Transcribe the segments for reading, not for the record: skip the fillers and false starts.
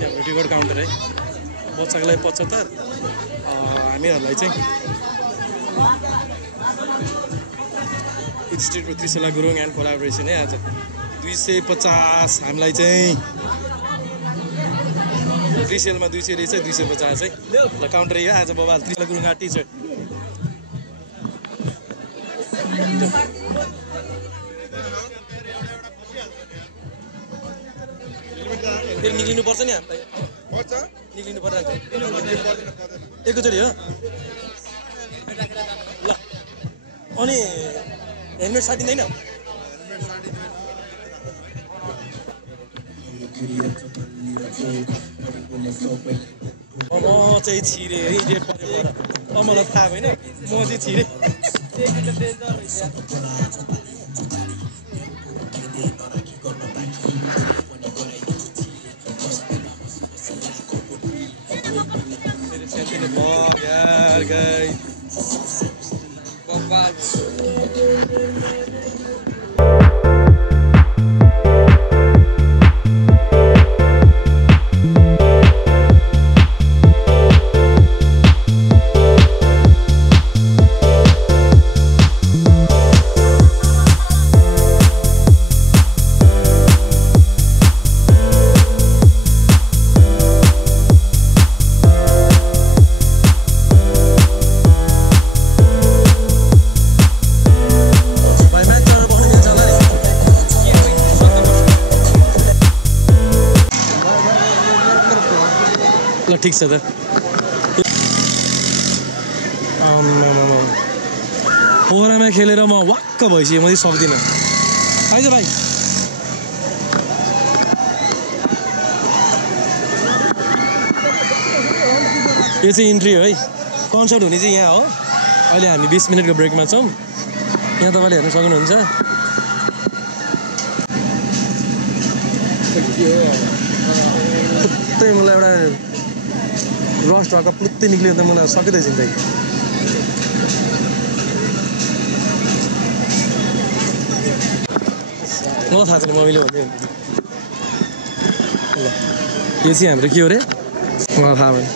चाहिँ हाम्रो ticket counter है बच्चाको लागि 75 हामीहरूलाई चाहिँ state Trishala Gurung and collaboration है आज 250 हामीलाई चाहिँ रिसेलमा 200 रहेछ 250 है ल काउन्टर यो आज बबाल त्रिशला गुरुङ आर्टी छ फेरि निक्लिनु पर्छ नि हामीलाई पर्छ निक्लिनु पर्दैन एकैचोटि हो ल अनि हेलमेट साटिँदैन म चाहिँ छिरेँ है रेड परेर मलाई थाहा भएन म चाहिँ छिरेँ यार गाइस ठीक छ त ओरामा खेलेर म वाक्क भइसकेँ म चाहिँ सक्दिनँ आइज भाइ यो चाहिँ इन्ट्री हो है कन्सर्ट हुने चाहिँ यहाँ हो अहिले हामी 20 मिनटको ब्रेकमा छौँ यहाँ तपाईँले हेर्न सक्नुहुन्छ त्यही मलाई एउटा रस्ट भएको पुत्तै निक्लियो त मलाई सकिँदैछ नि त मलाई थाहा छैन मम्मीले भन्दै ल यो चाहिँ हाम्रो के हो रे मलाई थाहा भएन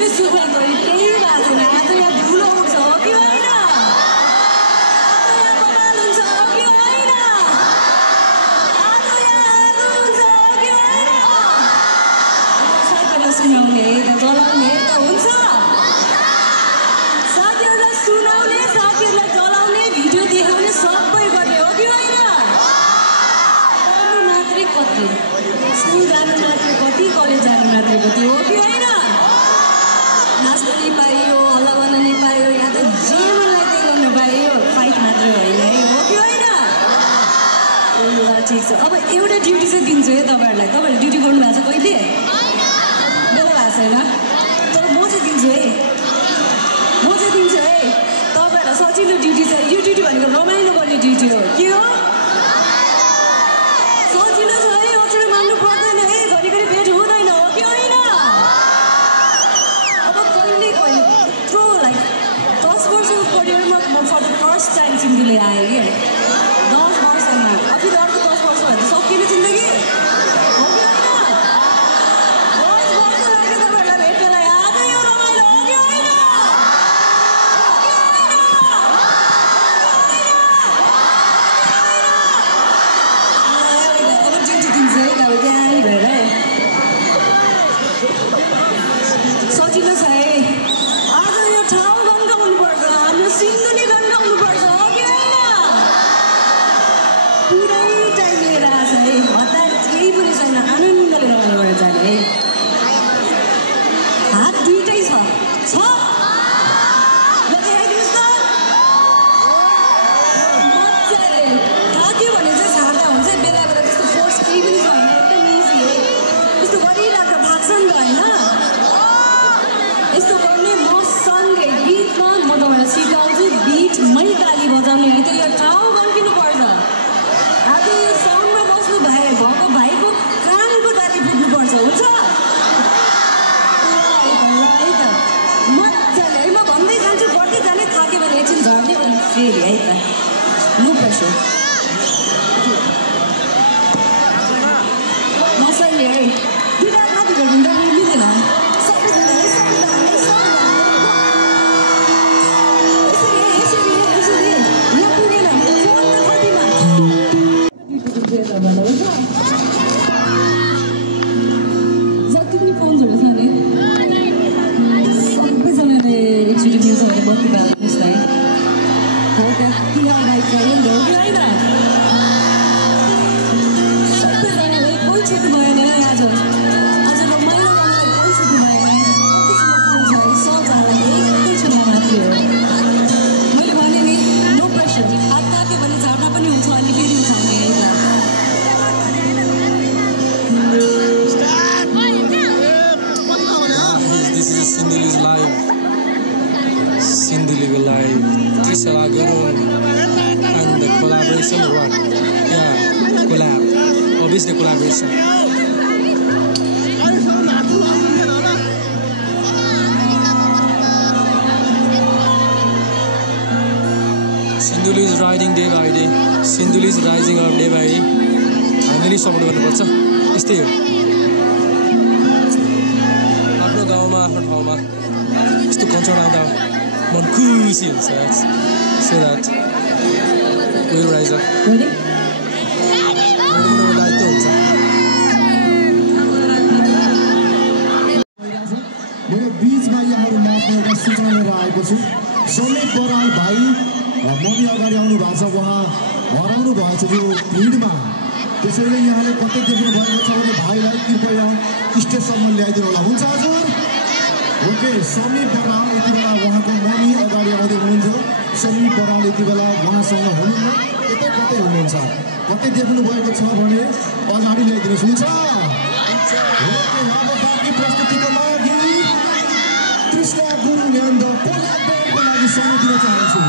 पनि सुरुवात गरी केही भएको छैन आज यहाँ धुलो उठ्छ हो कि होइन आज यहाँ बवाल हुन्छ हो कि होइन आज यहाँ आगो हुन्छ हो कि होइन साथीहरूलाई सुनाउने जलाउने त हुन्छ साथीहरूलाई सुनाउने साथीहरूलाई जलाउने भिडियो देखाउने सबै गर्ने हो कि होइन पढ्नु मात्रै कति स्कुल जानु मात्रै कति कलेज जानु मात्रै कति हो कि होइन नाच्नु नि पाइयो हल्ला गर्न नि पाइयो यहाँ त जे मन लाग्दै गर्न पाइयो फाइट मात्रै होइन है हो कि होइन ठिक छ अब एउटा ड्युटी चाहिँ दिन्छु है तपाईँहरूले ड्युटी गर्नु भएको छ कहिले बेला भएको छैन तर म चाहिँ दिन्छु है तपाईँहरूलाई सजिलो ड्युटी छ यो ड्युटी भनेको रमाइलो गर्ने ड्युटी हो के हो सजिलो छ है अचेर मान्नु पर्दैन है घरिघरि भेट हुँदैन हो कि होइन अब कहिले यत्रो लाइक 10 वर्षको करियरमा म for the first time Sindhuli आएँ कि 10 वर्षमा अब फेरि अर्को 10 वर्ष भने सकिने जिन्दगी हो कि होइन 10 वर्ष लाग्यो तपाईँहरूलाई भेट्नलाई आज यो रमाइलो हो कि होइन सजिलो छ है आज यो ठाउँ गन्गाउनुपर्छ हाम्रो सिन्धुली गन्गाउनुपर्छ हो कि होइन पुरै टाइम लिएर आएको छ है हतार केही पनि छैन आनन्दले रमाइलो गरेर जाने है हात दुइटै छ देखाइदिनुहोस् त मजाले थाक्यो भने चाहिँ छाड्दा हुन्छ बेला बेला त्यस्तो फोर्स केही पनि छैन एकदम इजी है यस्तो गरिराख्दा थाक्छ नि त होइन यस्तो गर्ने म सँगै गीतमा म तपाईँलाई सिकाउँछु बिटमै ताली बजाउने है त यो ठाउँ गन्किनुपर्छ आज यो साउन्डमा बस्नु भएको भाइको कानको ताली फुट्नुपर्छ हुन्छ मजाले है म भन्दै जान्छु बढ्दै जाने थाक्यो भने एकछिन झर्ने भने फेरि है त नो प्रेसर मसँग है दुईवटा कति गरिदिँदा मिल्दैन सबैजना यसरी यहाँ पुगेन फोन त कतिमा जति पनि फोन्सहरू छ नि सबैजनाले एकचोटि मिल्छ भने बत्ती बाल्नुहोस् है हो त्यहाँ तिहार बाइक गयो नि त हो कि होइन सबैजनाले कोही छुट्टी भएन है आज रमाइलो गर्नलाई कोही छुट्टी भएन कतिसम्म फोन छ है सबजनालाई एकै छुट्टा मात्रै हो मैले भने नि नो प्रेसर हात ताक्यो भने झार्दा पनि हुन्छ अनि फेरि उठाउने है This is Sindhuli's live. Sindhuli live. Trisala Guru and the collaboration or what? Yeah, collab. Obviously collaboration. Sindhuli is riding day by day. Sindhuli is rising up day by day. हामीले support गर्नुपर्छ यस्तै हो आफ्नो गाउँमा आफ्नो ठाउँमा यस्तो concert आउँदा मन खुसी हुन्छ so that will rise up दायित्व हुन्छ मेरो बिचमा यहाँहरूमा एउटा सूचना लिएर आएको छु समीर बराल भाइ मम्मी अगाडि आउनु भएको छ उहाँ हराउनु भएछ यो भिडमा त्यसैले यहाँले कतै देख्नु भएको छ भने भाइलाई कृपया स्टेजसम्म ल्याइदिनु होला हुन्छ हजुर ओके समीर बराल यति बेला उहाँको मम्मी अगाडि आउँदै हुनुहुन्थ्यो समीर बराल यति बेला उहाँसँग हुनुहुन्न यतै कतै हुनुहुन्छ कतै देख्नु भएको छ भने अगाडि ल्याइदिनुहोस् हुन्छ ओके अब बाँकी प्रस्तुतिको लागि कृष्ण गुरुङ एन्ड कोल्याब ब्यान्डको लागि समय दिन चाहन्छु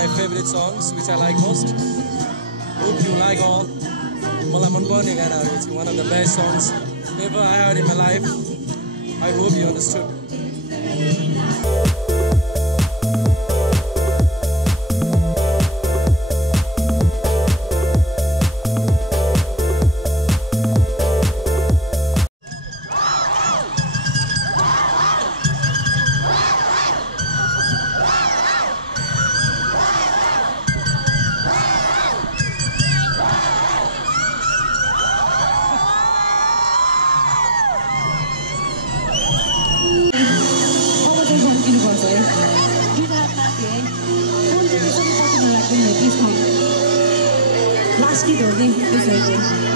my favorite songs, which I like most. Hope you like all. मलाई मन पर्ने गानाहरू. It's one of the best songs ever I heard in my life. I hope you understood. Last kid,